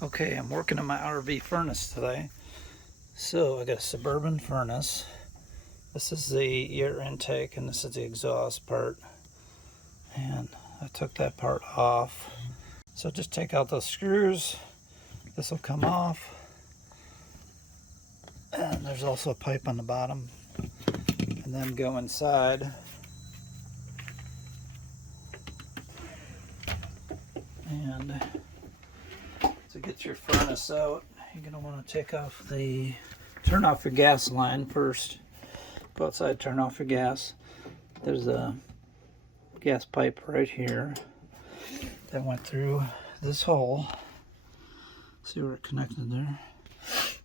Okay, I'm working on my RV furnace today. So I got a Suburban furnace. This is the air intake and this is the exhaust part. And I took that part off. So just take out those screws. This will come off. And there's also a pipe on the bottom. And then go inside. And to get your furnace out, you're going to want to turn off your gas line first. Go outside, turn off your gas. There's a gas pipe right here that went through this hole. See where it connected there?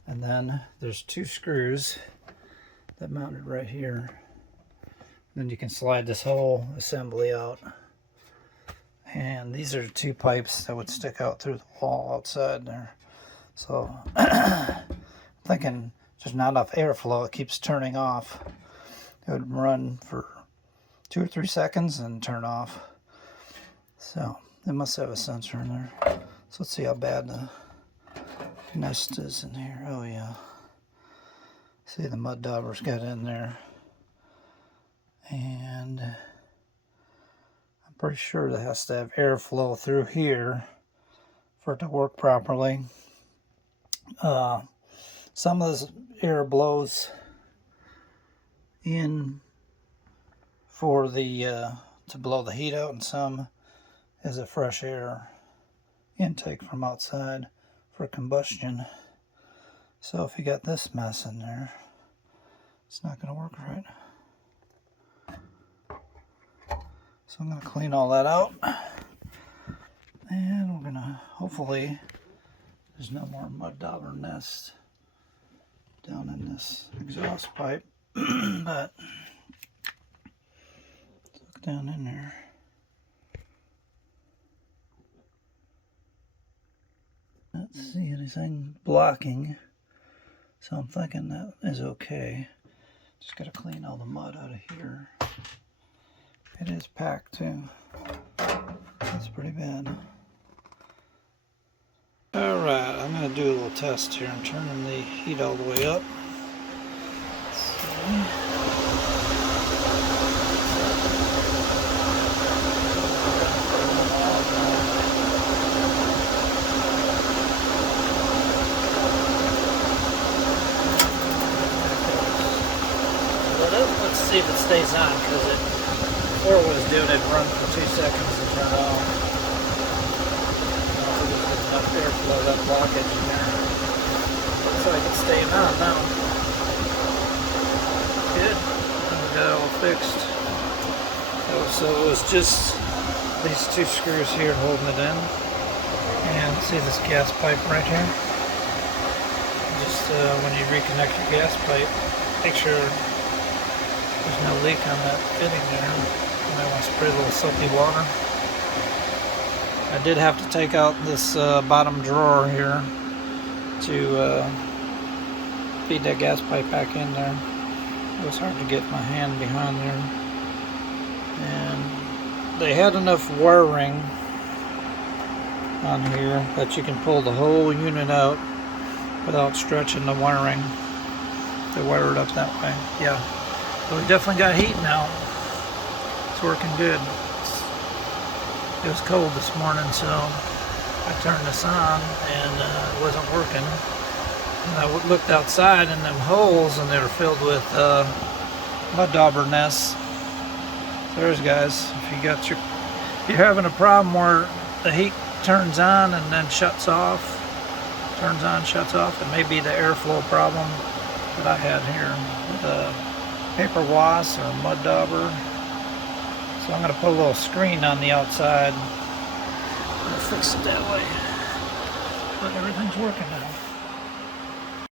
And then there's two screws that mounted right here. Then you can slide this whole assembly out. And these are two pipes that would stick out through the wall outside there. So thinking there's not enough airflow, it keeps turning off. It would run for 2 or 3 seconds and turn off. So they must have a sensor in there. So let's see how bad the nest is in here. Oh yeah. See, the mud dauber's got in there. And I'm pretty sure that has to have airflow through here for it to work properly. Some of this air blows in for the to blow the heat out, and some is a fresh air intake from outside for combustion. So if you got this mess in there, it's not going to work right. So I'm going to clean all that out, and we're going to hopefully there's no more mud dauber nest down in this exhaust pipe. But look down in there. Not see anything blocking, so I'm thinking that is okay. Just got to clean all the mud out of here. It is packed too. That's pretty bad. Alright, I'm going to do a little test here. I'm turning the heat all the way up. Let's see if it stays on, because before it was doing it run for 2 seconds and turn off. Enough airflow, that blockage in there. Looks like it's staying on now. Good. We got it all fixed. So it was just these two screws here holding it in. And see this gas pipe right here? Just when you reconnect your gas pipe, make sure there's no leak on that fitting there. You might want to spray a little soapy water. I did have to take out this bottom drawer here to feed that gas pipe back in there. It was hard to get my hand behind there. And they had enough wiring on here that you can pull the whole unit out without stretching the wiring. They wire it up that way. Yeah. But we definitely got heat now. It's working good. It was cold this morning, so I turned this on and it wasn't working. And I looked outside in them holes and they were filled with mud dauber nests. There's guys, if you're having a problem where the heat turns on and then shuts off, turns on, shuts off, it may be the airflow problem that I had here with paper wasp or mud dauber. So I'm going to put a little screen on the outside. I'll fix it that way. But everything's working now.